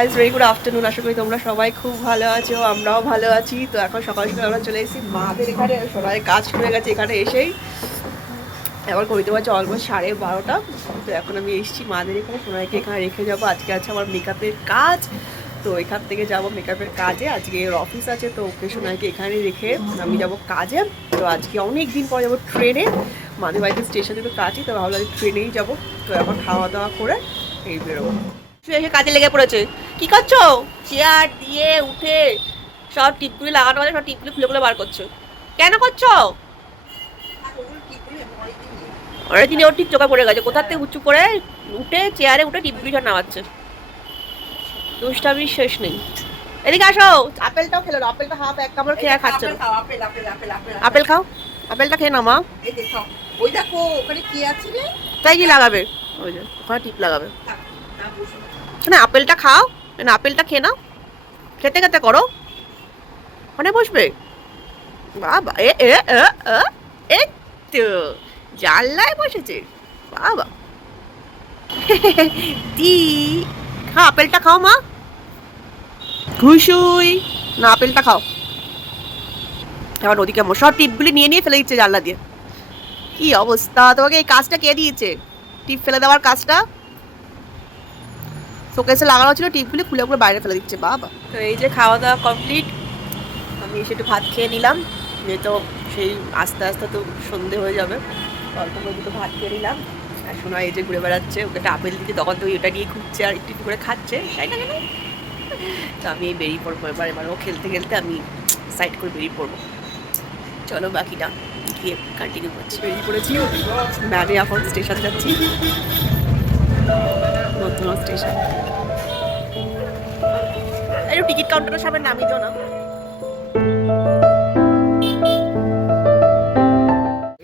আজ very good afternoon আশা করি তোমরা সবাই খুব ভালো আছো, আমরাও ভালো আছি। তো এখন সকাল সকাল আমরা চলে এসেছি মাদের এখানে। সবাই কাজ করে গেছে এখানে এসেই। এবার করিতে পারছি অলমোস্ট সাড়ে বারোটা। তো এখন আমি এসেছি মাদের এখানে। সোনাইকে এখানে রেখে যাব। আজকে আছে আমার মেকআপের কাজ। তো এখান থেকে যাব মেকআপের কাজে। আজকে এর অফিস আছে, তো ওকে সোনাইকে এখানে রেখে আমি যাব কাজে। তো আজকে অনেক দিন পর যাব ট্রেনে মাদের বাড়িতে স্টেশন থেকে কাজই, তো ভাবলাম ট্রেনেই যাব। তো এখন খাওয়া দাওয়া করে এই বেরোবো। এসে কাজে লেগে পড়েছে। কি করছ? চেয়ার দিয়ে উঠে সব টিপগুলি লাগানো আছে সব টিপগুলি খুলে খুলে বার করছ। কেন করছ? অনেক দিনে ওর টিপ চোখে পড়ে গেছে। কোথার থেকে উঁচু করে উঠে চেয়ারে উঠে টিপগুলি সব নামাচ্ছে। দুষ্টামির শেষ নেই। এদিকে আসো। আপেলটাও খেলো আপেলটা হাফ এক কামড় খেয়ে খাচ্ছে। আপেল খাও আপেলটা খেয়ে নাও মা এই দেখো ওই দেখো ওখানে কি আছে রে? তাই কি লাগাবে? ওই যে ওখানে টিপ লাগাবে। না, আপেলটা খাও। না আপেলটা খেয়ে নাও। খেতে খেতে করো। ওখানে বসবে। বাবা এ এ এ, তো জানলায় বসেছে। বাবা। দি খাও আপেলটা খাও মা। ঘুষুই। না আপেলটা খাও। এবার ওদিকে সব টিপগুলি নিয়ে নিয়ে ফেলে দিচ্ছে জানলা দিয়ে। কি অবস্থা? তোমাকে এই কাজটা কে দিয়েছে? টিপ ফেলে দেওয়ার কাজটা? শোকেসে লাগানো ছিল টিপগুলি খুলে খুলে বাইরে ফেলে দিচ্ছে বাবা। তো এই যে খাওয়া দাওয়া কমপ্লিট আমি এসে একটু ভাত খেয়ে নিলাম নিয়ে তো সেই আস্তে আস্তে তো সন্ধে হয়ে যাবে অল্প করে দুটো ভাত খেয়ে নিলাম। আর শোনা এই যে ঘুরে বেড়াচ্ছে ওকে একটা আপেল দিচ্ছে তখন তো ওটা নিয়ে খুঁজছে আর একটু একটু করে খাচ্ছে তাই না কেন তো আমি এই বেরিয়ে পড়ব এবার এবার ও খেলতে খেলতে আমি সাইড করে বেরিয়ে পড়ব। চলো বাকিটা গিয়ে কন্টিনিউ করছি। বেরিয়ে পড়েছি? ম্যামে এখন স্টেশন যাচ্ছি। নতুন স্টেশন। টিকিট কাউন্টারের সামনে দাও না।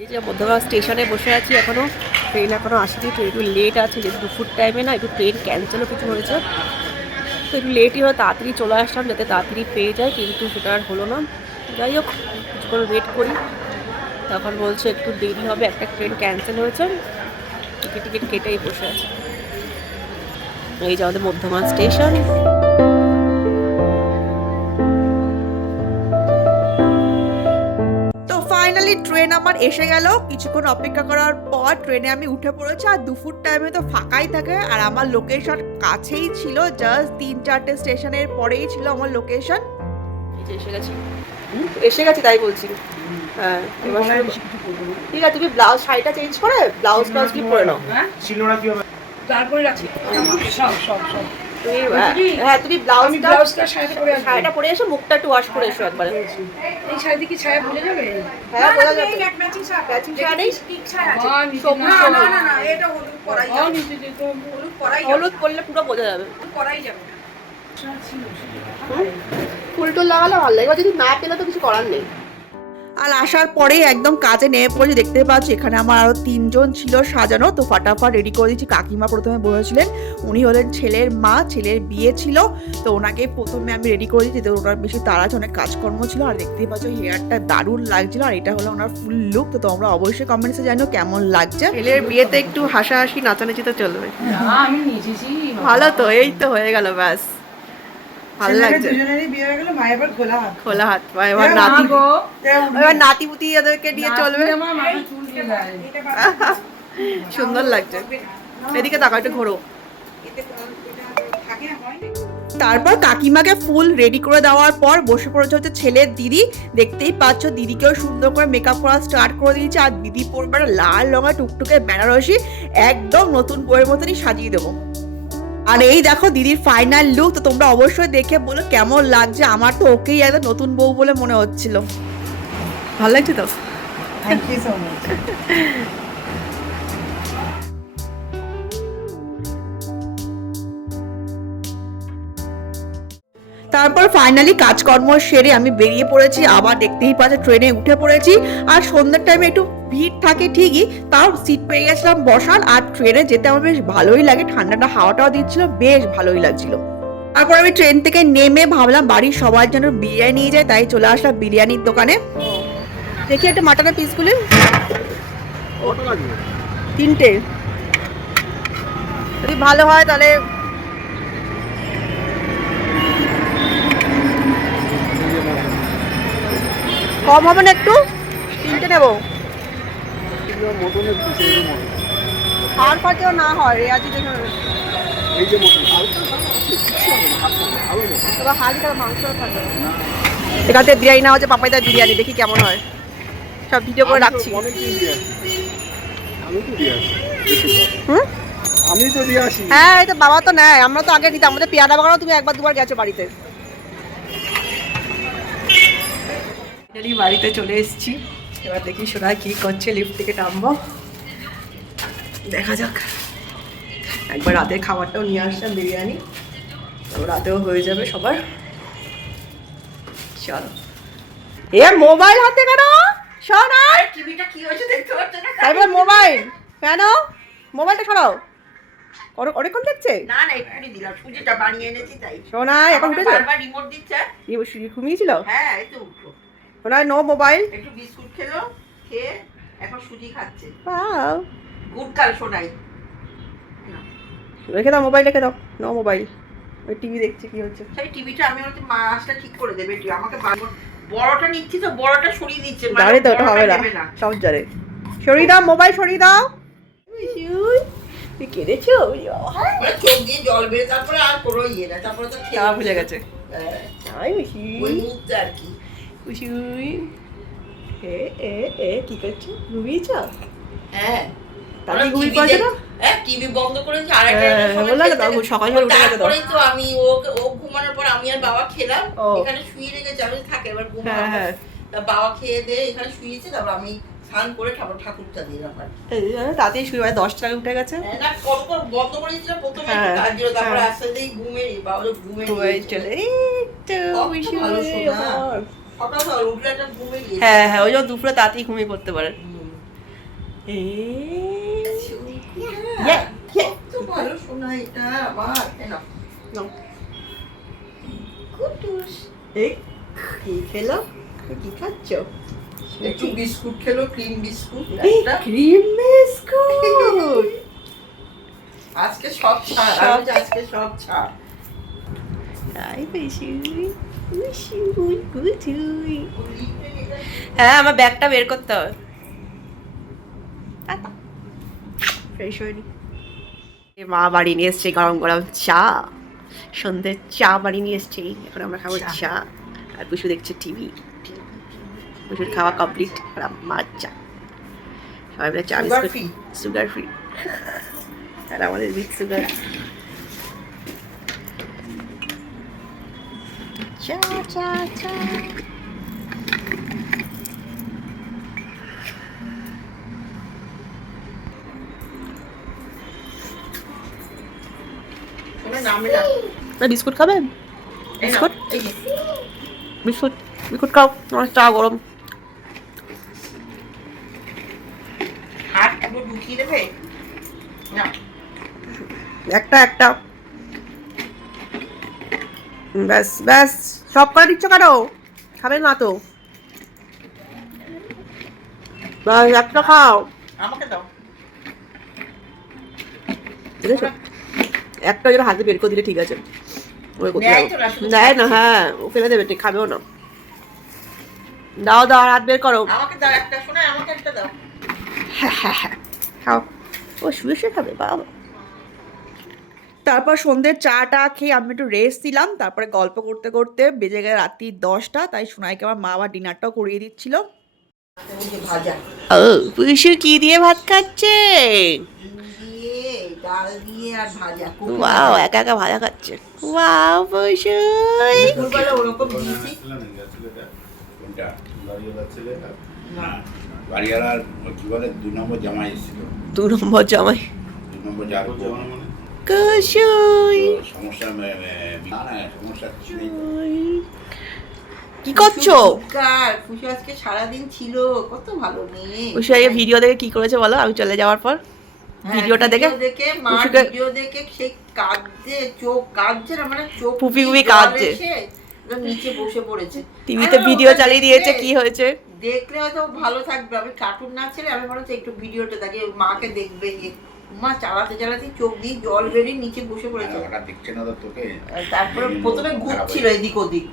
এই যে মধ্যমা স্টেশনে বসে আছি এখনও, ট্রেন এখনও আসেনি, ট্রেন একটু লেট আছে, যেহেতু দুপুর টাইমে না, একটু ট্রেন ক্যান্সেলও কিছু হয়েছে। তো একটু লেটই হয় তাড়াতাড়ি চলে আসলাম, যাতে তাড়াতাড়ি পেয়ে যায়, কিন্তু সেটা আর হলো না। যাই হোক কিছুক্ষণ ওয়েট করি। তখন বলছে একটু দেরি হবে, একটা ট্রেন ক্যান্সেল হয়েছে। টিকিট টিকিট কেটেই বসে আছে। এই যে আমাদের মধ্যমা স্টেশন। তো ফাইনালি ট্রেন আমার এসে গেল। কিছুক্ষণ অপেক্ষা করার পর ট্রেনে আমি উঠে পড়েছি আর দুপুর টাইমে তো ফাঁকাই থাকে। আর আমার লোকেশন কাছেই ছিল জাস্ট তিন চারটে স্টেশনের পরেই ছিল আমার লোকেশন এসে গেছি। এসে গেছি তাই বলছি। হ্যাঁ ঠিক আছে তুমি ব্লাউজ শাড়িটা চেঞ্জ করে ব্লাউজ ব্লাউজ কি পরে নাও? হ্যাঁ শিলনোড়া কি হবে? তারপরে রাখি। সব সব সব। হ্যাঁ তুমি ব্লাউজ ব্লাউজটা শাড়িটা পরে শাড়িটা পরে এসো মুখটা একটু ওয়াশ করে এসো একবারে। এই শাড়ি কি ছায়া ভুলে যাবে? হ্যাঁ বোঝা যাবে। ম্যাচিং শাড়ি? হ্যাঁ, নিচে সবুজ না, সবুজ। না, না, না, এটা হলুদ পরাই হ্যাঁ, যাবে। হলুদ পরাই হলুদ পরলে পুরো বোঝা যাবে। পরাই যাবে। ফুল টুল লাগালে ভালো লাগে। এবার যদি না পেলে তো কিছু করার নেই। আর আসার পরেই একদম কাজে নেমে পড়েছি। দেখতে পাচ্ছি এখানে আমার আরও তিনজন ছিল সাজানো। তো ফাটাফাট রেডি করে দিচ্ছি। কাকিমা প্রথমে বলেছিলেন উনি হলেন ছেলের মা ছেলের বিয়ে ছিল। তো ওনাকে প্রথমে আমি রেডি করে দিচ্ছি তো ওনার বেশি আছে, অনেক কাজকর্ম ছিল। আর দেখতেই পাচ্ছ হেয়ারটা দারুণ লাগছিল। আর এটা হলো ওনার ফুল লুক তো তোমরা অবশ্যই কমেন্টসে জানো কেমন লাগছে। ছেলের বিয়েতে একটু হাসাহাসি নাচানাচি তো চলবে। আমি ভালো তো এই তো হয়ে গেল ব্যাস। ভালো লাগছে। দুজনেরই বিয়ে হয়ে গেল মায়ের এবার খোলা হাত। খোলা হাত পা এবার নাতি এবার নাতি পুতি এদেরকে নিয়ে চলবে। সুন্দর লাগছে। এদিকে তাকা একটু ঘোরো। তারপর কাকিমাকে ফুল রেডি করে দেওয়ার পর বসে পড়েছে হচ্ছে ছেলের দিদি। দেখতেই পাচ্ছ দিদিকেও সুন্দর করে মেকআপ করা স্টার্ট করে দিয়েছে। আর দিদি পরবে লাল রঙা টুকটুকে বেনারসি। একদম নতুন বইয়ের মতনই সাজিয়ে দেবো। আর এই দেখো দিদির ফাইনাল লুক তো তোমরা অবশ্যই দেখে বলো কেমন লাগছে। আমার তো ওকেই একদম নতুন বউ বলে মনে হচ্ছিল। ভালো লাগছে তো? থ্যাংক ইউ সো মাচ তারপর ফাইনালি কাজকর্ম সেরে আমি বেরিয়ে পড়েছি আবার দেখতেই পাচ্ছি ট্রেনে উঠে পড়েছি। আর সন্ধ্যার টাইমে একটু ভিড় থাকে ঠিকই তাও সিট পেয়ে গেছিলাম বসার আর ট্রেনে যেতে আমার বেশ ভালোই লাগে। ঠান্ডাটা হাওয়াটাও দিচ্ছিল বেশ ভালোই লাগছিল। তারপর আমি ট্রেন থেকে নেমে ভাবলাম বাড়ির সবার জন্য বিরিয়ানি নিয়ে যায় তাই চলে আসলাম বিরিয়ানির দোকানে। দেখি একটা মাটনের পিসগুলি তিনটে। যদি ভালো হয় তাহলে কম হবে না একটু? তিনটে নেব। মটনের পিস এই মটন। আর পাতেও না হয় রেয়াজি দেখে নেবে। এই যে মটন এবার মাংস এখান থেকে বিরিয়ানি না হচ্ছে পাপাইদার বিরিয়ানি দেখি কেমন হয়। সব ভিডিও করে রাখছি। হুম? আমি তো দিয়ে আসি। হ্যাঁ এই তো বাবা তো নেয় আমরা তো আগে নিতাম আমাদের পেয়ারা বাগানও তুমি একবার দুবার গেছো বাড়িতে। বাড়িতে চলে এসেছি। এবার দেখি সোনা কি করছে লিফট থেকে নামবো। দেখা যাক। একবার রাতের খাবারটাও নিয়ে আসলাম বিরিয়ানি। তো রাতেও হয়ে যাবে সবার। চলো। এ মোবাইল হাতে কেন? সোনা! টিভিটা কি হয়েছে দেখতে পাচ্ছ না? তারপর মোবাইল। কেন? মোবাইলটা সরাও। অনেকক্ষণ দেখছে? না না এক্ষুনি দিলাম। সুজিটা বানিয়ে এনেছি তাই। সোনা এখন উঠেছে? বারবার রিমোট দিচ্ছে। ঘুমিয়েছিল? হ্যাঁ তো নো মোবাইল। একটু বিস্কুট খেলো খেয়ে এখন সুজি খাচ্ছে। পাও। গুড কাল শোনাই রেখে দাও মোবাইল রেখে দাও। No mobile. ওই টিভি দেখছি কি হচ্ছে। সেই টিভিটা আমি হচ্ছে মাছটা ঠিক করে দেবে একটু। আমাকে বড়টা নিচ্ছি তো বড়টা সরিয়ে দিচ্ছে। মানে জানে তো ওটা হবে না। সব সরিয়ে দাও মোবাইল সরিয়ে দাও। তুই কেঁদেছো? চোখ দিয়ে জল বেড়ে তারপরে আর কোনো ইয়ে না তারপরে তো খেয়ে ভুলে গেছে। আই ওই মুহূর্তে আর কি। খুশি এ এ এ কি করছ? ঘুমিয়েছ? হ্যাঁ। তাহলে ঘুমিয়ে TV না হ্যাঁ টিভি বন্ধ করেছে আর হ্যাঁ, সকাল সকাল উঠে গেছে তো। তারপরেই তো আমি ও ও ঘুমানোর পর আমি আর বাবা খেলাম। এখানে শুয়ে রেখেছে আমি থাকে এবার ঘুমাবো হ্যাঁ তা বাবা খেয়ে দিয়ে এখানে শুয়েছে তারপর আমি স্নান করে ঠাকুর ঠাকুরটা দিলাম আর তাতেই শুয়ে হয় দশটা আগে উঠে গেছে। না কল কল বন্ধ করে দিয়েছিলাম প্রথমে কাজ ছিল তারপর। আস্তে ঘুমে বাবা ঘুমে চলে। এই তো হ্যাঁ হ্যাঁ ওই জন্য দুপুরে তাড়াতাড়ি ঘুমিয়ে পড়তে পারে। কি খেলো? কি খাচ্ছ? একটু বিস্কুট খেলো ক্রিম বিস্কুট ক্রিম বিস্কুট। আজকে সব ছাড় আজকে সব ছাড়। গুই গুই হ্যাঁ আমার ব্যাগটা বের করতে হবে। ফ্রেশ হয়নি মা বাড়ি নিয়ে এসছে গরম গরম চা। সন্ধ্যে চা বাড়ি নিয়ে এসছে। এখন আমরা খাব চা। আর পুষু দেখছে টিভি। পুষুর খাওয়া কমপ্লিট আর মার চা। সবাই মিলে চা সুগার ফ্রি আর আমাদের উইথ সুগার চা চা চা না বিস্কুট খাবেন বিস্কুট? বিস্কুট বিস্কুট খাও আমার চা গরম। একটা একটা। ব্যাস ব্যাস সব করে দিচ্ছ কেন? খাবেন না তো। ব্যাস একটা খাও। আমাকে দাও। বুঝেছ একটা যেন হাতে বের করে দিলে ঠিক আছে। ওই নেয় না। হ্যাঁ ও ফেলে দেবে ঠিক খাবেও না। দাও দাও হাত বের করো। আমাকে দাও একটা শোনা আমাকে একটা দাও। হ্যাঁ হ্যাঁ হ্যাঁ খাও। ও শুয়ে শুয়ে খাবে বাবা। তারপর সন্ধ্যের চাটা খেয়ে আমি একটু রেস্ট দিলাম তারপরে গল্প করতে করতে বেজে গেছে রাত্রি দশটা তাই সোনাইকে আমার মা আবার ডিনারটাও করিয়ে দিচ্ছিল। পুষু কি দিয়ে ভাত খাচ্ছে? ডিম দিয়ে ডাল দিয়ে আর ভাজা কপি ওয়াও একা একা ভাজা খাচ্ছে ওয়াও দু নম্বর জামাই দু নম্বর জামাই। দু নম্বর জামাই। কুসুই। কি করছ কার আজকে সারাদিন ছিল কত ভালো মেয়ে পুষু এই ভিডিও দেখে কি করেছে বলো আমি চলে যাওয়ার পর হ্যাঁ, ভিডিওটা দেখে? দেখে মা ভিডিও দেখে সেই কাঁদছে চোখ কাঁদছে না মানে চোখ ফুপি দিয়ে ফুপি কাঁদছে। নিচে বসে পড়েছে টিভিতে ভিডিও চালিয়ে দিয়েছে কি হয়েছে দেখলে হয়তো ভালো থাকবে আমি কার্টুন না ছেড়ে আমি মনে হচ্ছে একটু ভিডিওটা দেখি মাকে দেখবে। মা চালাতে চালাতে চোখ দিয়ে জল বেরিয়ে নিচে বসে পড়েছে। দেখছে না তোকে। তারপরে প্রথমে ঘুরছিল এদিক ওদিক।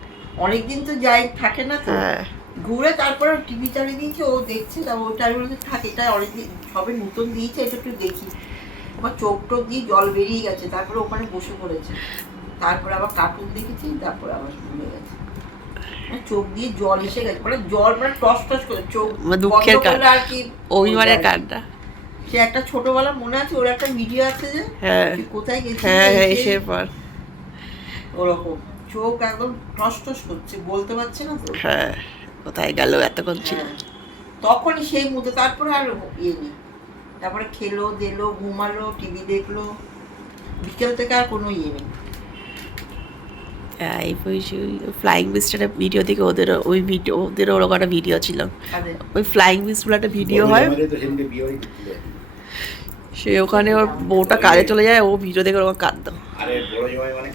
অনেকদিন তো যাই থাকে না তো। হ্যাঁ। ঘুরে তারপরে টিভি চালিয়ে দিয়েছে ও দেখছে তা ওটা আমি বলছি থাক এটা অনেকদিন সবে নতুন দিয়েছে এটা একটু দেখি। আমার চোখ টোক দিয়ে জল বেরিয়ে গেছে তারপরে ওখানে বসে পড়েছে। তারপরে আবার কার্টুন দেখেছি তারপরে আবার ভুলে গেছে। মানে চোখ দিয়ে জল এসে গেছে মানে জল মানে টস টস করে চোখ মানে দুঃখের অভিমানের। কান্না সে একটা ছোটবেলা মনে আছে ওর একটা ভিডিও আছে যে? হ্যাঁ। কোথায় গেছে হ্যাঁ হ্যাঁ এসে পর। ওরকম। চোখ একদম টস টস করছে বলতে পারছে না তো। হ্যাঁ কোথায় গেল এতক্ষণ ছিল। হ্যাঁ। তখনই সেই মুহূর্তে তারপরে আর ইয়ে নেই। তারপরে খেলো দিলো ঘুমালো টিভি দেখল। বিকেল থেকে আর কোনো ইয়ে নেই। হ্যাঁ, এই ফ্লাইং বিস্টারের ভিডিও থেকে ওদের ওই ভিডিও ওদের ওরকম একটা ভিডিও ছিল। ওই ফ্লাইং বিস্ট বলে একটা ভিডিও হয়। সে ওখানে ওর বউটা কাজে চলে যায়, ও ভিডিও দেখে ওরকম কাঁদতো। আরে বড় জামাই মানে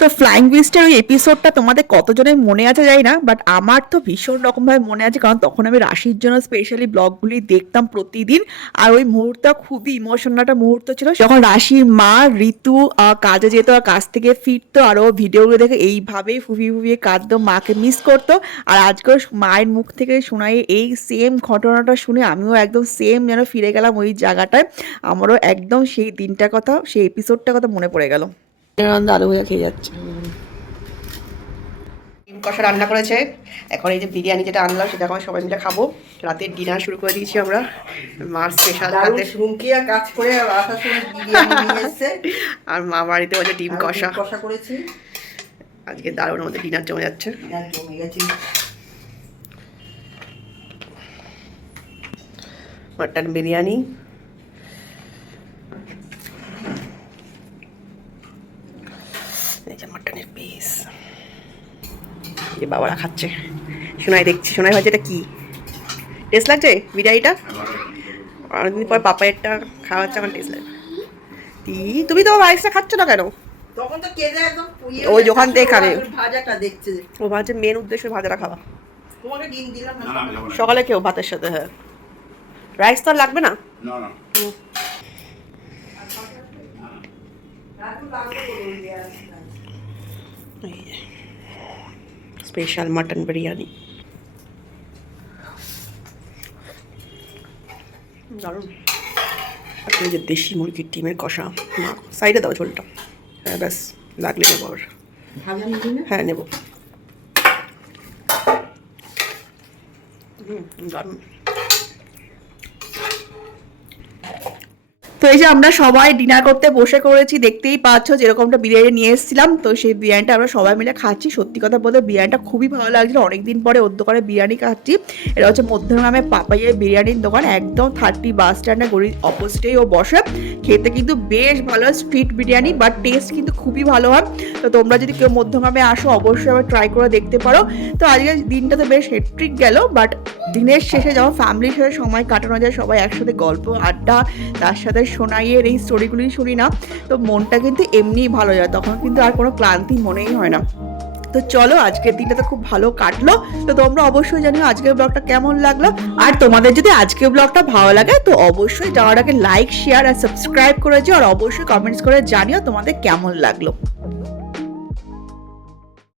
তো ফ্লাইং বিস্টের ওই এপিসোডটা তোমাদের কতজনের মনে আছে যাই না বাট আমার তো ভীষণ রকমভাবে মনে আছে, কারণ তখন আমি রাশির জন্য স্পেশালি ব্লগগুলি দেখতাম প্রতিদিন, আর ওই মুহূর্তটা খুবই ইমোশনাল একটা মুহূর্ত ছিল। যখন রাশির মা ঋতু কাজে যেত, আর কাজ থেকে ফিরতো আর ও ভিডিওগুলো দেখে এইভাবেই ফুপিয়ে ফুপিয়ে কাঁদতো, মাকে মিস করতো, আর আজকেও মায়ের মুখ থেকে শোনাই এই সেম ঘটনাটা শুনে আমিও একদম সেম যেন ফিরে গেলাম ওই জায়গাটায়। আমারও একদম সেই দিনটার কথা, সেই এপিসোডটার কথা মনে পড়ে গেল। আনন্দ আলু ভাজা খেয়ে যাচ্ছে। ডিম কষা রান্না করেছে। এখন এই যে বিরিয়ানি যেটা আনলাম সেটা এখন সবাই মিলে খাব। রাতের ডিনার শুরু করে দিয়েছি আমরা। মার স্পেশাল হাতে কাজ করে আসার সময় আর মা বাড়িতে হচ্ছে ডিম কষা। কষা করেছি। আজকে দারুণ আমাদের ডিনার জমে যাচ্ছে। আর জমে গেছে। মাটন বিরিয়ানি এই যে মাটনের পিস এই বাবারা খাচ্ছে। সোনাই দেখছি সোনাই ভাবছে এটা কি? টেস্ট লাগছে বিরিয়ানিটা? অনেকদিন পর পাপায়েরটা খাওয়া হচ্ছে আমার টেস্ট লাগে তি- তুমি তো রাইসটা খাচ্ছ না কেন? তখন তো কেঁদে একদম পুড়িয়ে ওই যখন দিয়ে খাবে। ও ভাবছে মেন উদ্দেশ্য ভাজাটা খাওয়া। সকালে কেউ ভাতের সাথে হ্যাঁ। রাইস তো আর লাগবে না? না না। Special mutton biryani. দারুণ। যে দেশি মুরগির ডিমের কষা মা সাইডে দাও ঝোলটা। হ্যাঁ ব্যাস লাগলে নেব আবার। হ্যাঁ নেব। হুম দারুণ। তো এই যে আমরা সবাই ডিনার করতে বসে করেছি, দেখতেই পাচ্ছ যেরকমটা বিরিয়ানি নিয়ে এসেছিলাম। তো সেই বিরিয়ানিটা আমরা সবাই মিলে খাচ্ছি। সত্যি কথা বলতে বিরিয়ানিটা খুবই ভালো লাগছিল। অনেকদিন পরে ওর দোকানে বিরিয়ানি খাচ্ছি। এটা হচ্ছে মধ্যমগ্রামে পাপাইয়ের বিরিয়ানির দোকান। একদম থার্টি বাস স্ট্যান্ডের গড়ির অপোজিটেই ও বসে। খেতে কিন্তু বেশ ভালো স্ট্রিট বিরিয়ানি বাট টেস্ট কিন্তু খুবই ভালো হয়। তো তোমরা যদি কেউ মধ্যমগ্রামে আসো, অবশ্যই আবার ট্রাই করে দেখতে পারো। তো আজকে দিনটা তো বেশ হেট্রিক গেল বাট দিনের শেষে যখন ফ্যামিলির সাথে সময় কাটানো যায়, সবাই একসাথে গল্প, আড্ডা, তার সাথে সোনাইয়ের এই স্টোরিগুলি শুনি না, তো মনটা কিন্তু এমনি ভালো যায়, তখন কিন্তু আর কোনো ক্লান্তি মনেই হয় না। তো চলো, আজকের দিনটা তো খুব ভালো কাটলো, তো তোমরা অবশ্যই জানিও আজকের ব্লগটা কেমন লাগল। আর তোমাদের যদি আজকের ব্লগটা ভালো লাগে, তো অবশ্যই যাওয়ার আগে লাইক শেয়ার আর সাবস্ক্রাইব করে আর অবশ্যই কমেন্টস করে জানিও তোমাদের কেমন লাগল।